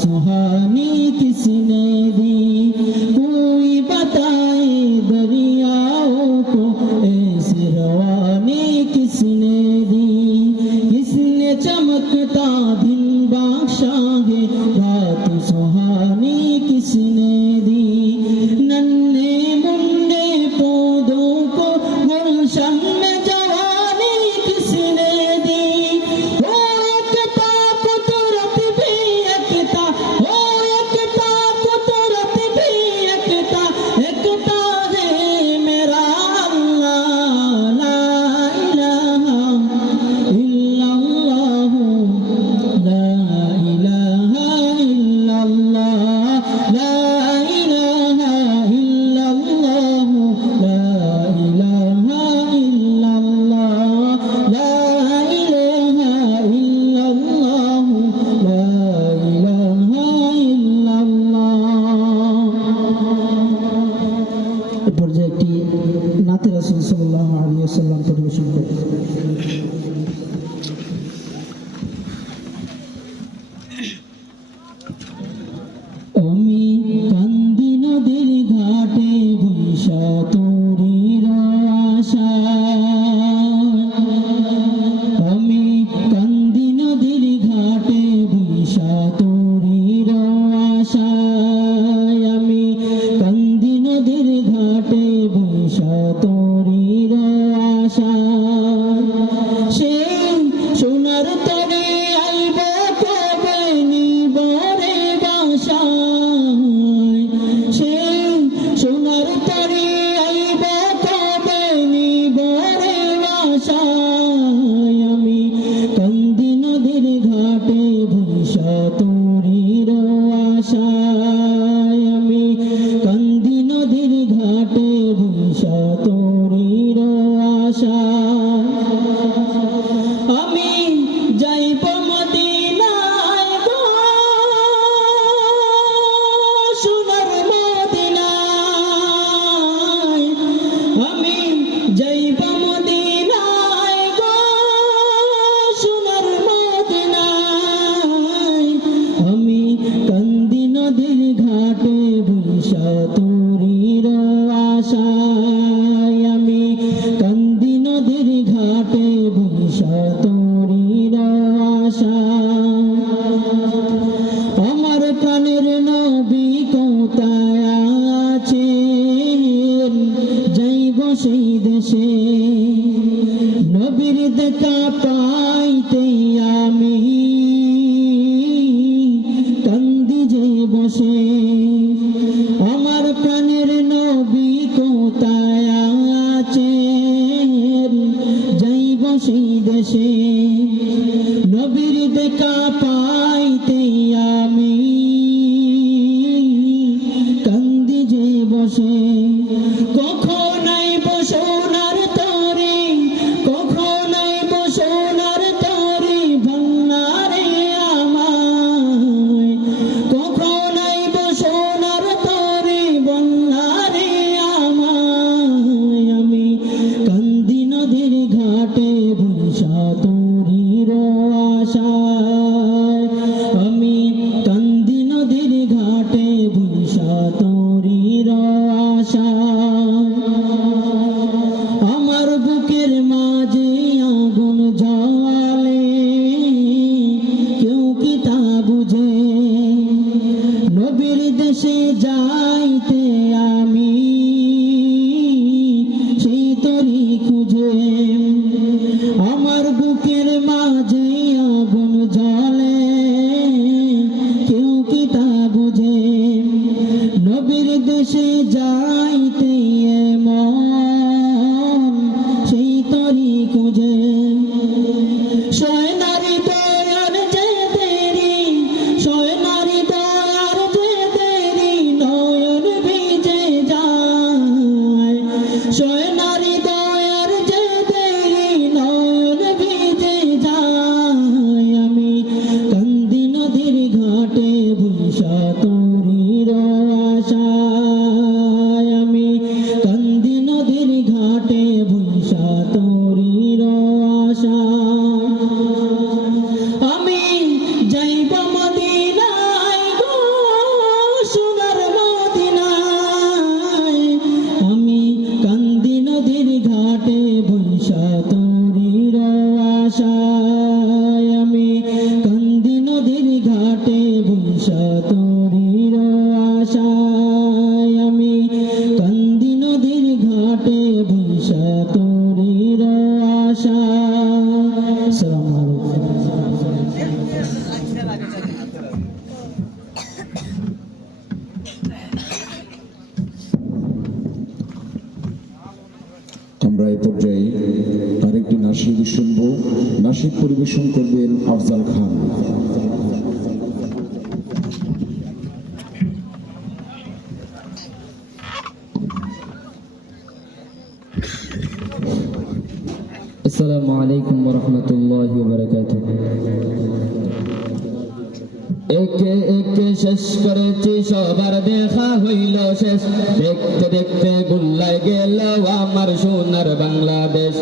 सुहानी किसने दी? कोई बताए दरियाओं को, ऐसे रवानी किसने दी? किसने चमकता दिन बादशाह रात सुहानी किसने दी? नन्हे मुन्ने पौधों को, गुलशन আসসালামু আলাইকুম ওরহমতুল্লাহ বারকাতুহ একে একে শেষ করেছি, সবার দেখা হইল শেষ। দেখতে দেখতে গুল্লাই গেল আমার সোনার বাংলাদেশ।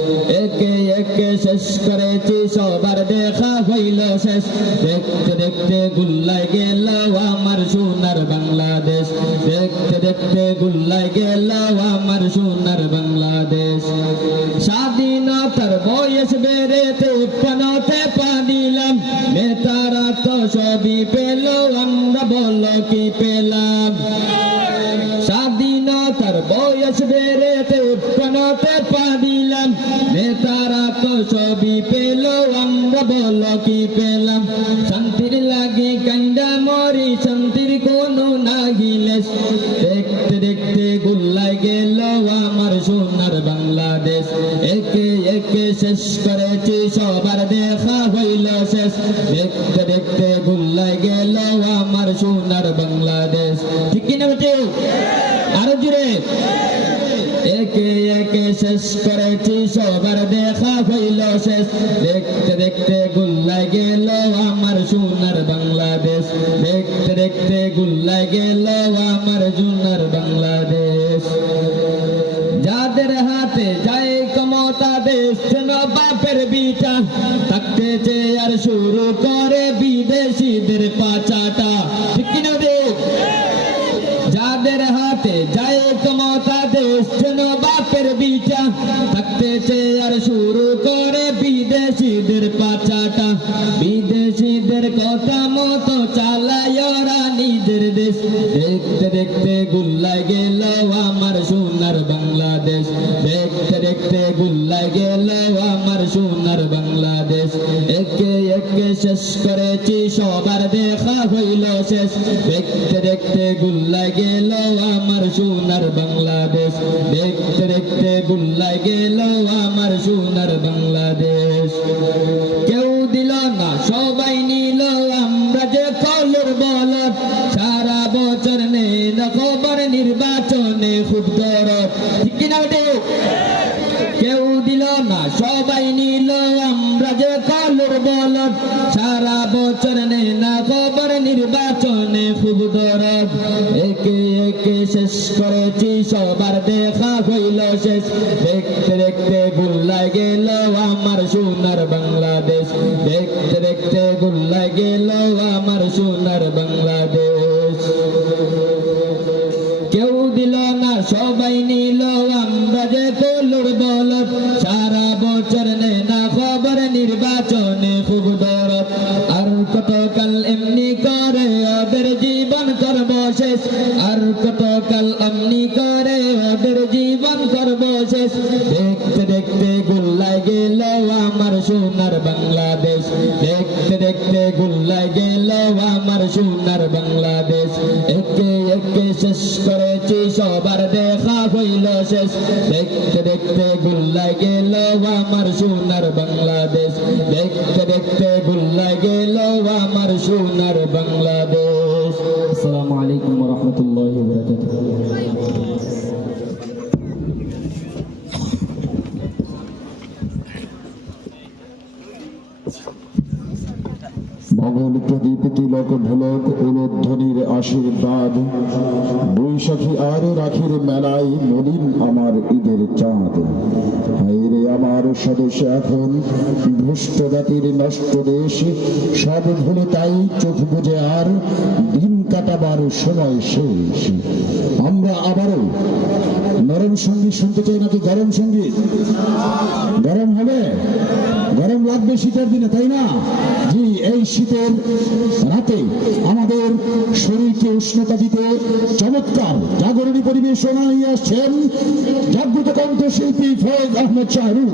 একে একে শেষ করেছি, সবার দেখা হইল শেষ। দেখতে দেখতে গুল্লাই গেল আমার সোনার বাংলাদেশ। দেখতে দেখতে গুল্লাই গেল আমার সোনার বাংলাদেশ। স্বাধীনতার বয়স বেড়েতে পনতে পা দিলাম নেতারা তো সবই পেল, আমরা বলো কি পেলাম। শান্তির লাগে কান্দা মরি, শান্তির কোনো নাগিলে দেখতে দেখতে গুল্লাই গেল আমার সোনার বাংলাদেশ। একে একে শেষ করেছি, সবার দেখা হইল শেষ। দেখতে দেখতে গুল্লাই গেল আমার সোনার বাংলাদেশ ঠিক কিনা বেটে আরও জুড়ে একে একে শেষ করেছি সবার দেখা হইল শেষ। দেখতে দেখতে গুল্লাই গেল আমার সোনার বাংলাদেশ। দেখতে দেখতে গুল্লাই গেল আমার সোনার বাংলাদেশ। যাদের হাতে যায় ক্ষমতা দেশ বাপের বিটা থাকতে আর শুরু কথা মতো চালায় ওরা নিজের দেশ। দেখতে দেখতে গুল্লাই গেল আমার সোনার বাংলাদেশ। দেখতে দেখতে গুল্লাই গেল আমার সোনার বাংলাদেশ। একে একে শেষ করেছি, সবার দেখা হইল শেষ। দেখতে দেখতে গুল্লাই গেল আমার সোনার বাংলাদেশ। দেখতে দেখতে গুল্লাই গেল আমার সোনার বাংলাদেশ। নির্বাচনে খুব দরদ। একে একে শেষ করেছি, সবার দেখা হইল শেষ। দেখতে দেখতে গুল্লাই গেল আমার সোনার বাংলাদেশ। দেখতে দেখতে গুল্লাই গেল আমার সোনার বাংলাদেশ। কেউ দিল না, সবাই নিল, আমরা যে কলুর বল সারা বছর শেষ করেছি, সবার দেখা হইল শেষ। দেখতে দেখতে গুল্লা গেল আমার সোনার বাংলাদেশ। দেখতে দেখতে গুল্লা গেল আমার সোনার বাংলাদেশ। আসসালামু আলাইকুম রহমতুল্লাহ ভগল প্রদীপ তিলক ঢোলক উলোধ্বনির আশীর্বাদ। বৈশাখী আর রাখির মেলায় মলিন আমার ঈদের চাঁদ। হাইরে আমার স্বদেশে এখন, ভ্রষ্ট জাতির নষ্ট দেশ, সব ভুলে তাই চোখ বুঝে আর দিন কাটাবার সময় শেষ। আমরা আবারও নরম সংগীত শুনতে চাই নাকি গরম সংগীত? গরম হবে? গরম লাগবে শীতের দিনে, তাই না? জি, এই শীতের রাতে আমাদের শরীরকে উষ্ণতা দিতে চমৎকার জাগরণী পরিবেশনা নিয়ে আসছেন জাগ্রত কণ্ঠশিল্পী ফয়েজ আহমেদ শাহরুখ।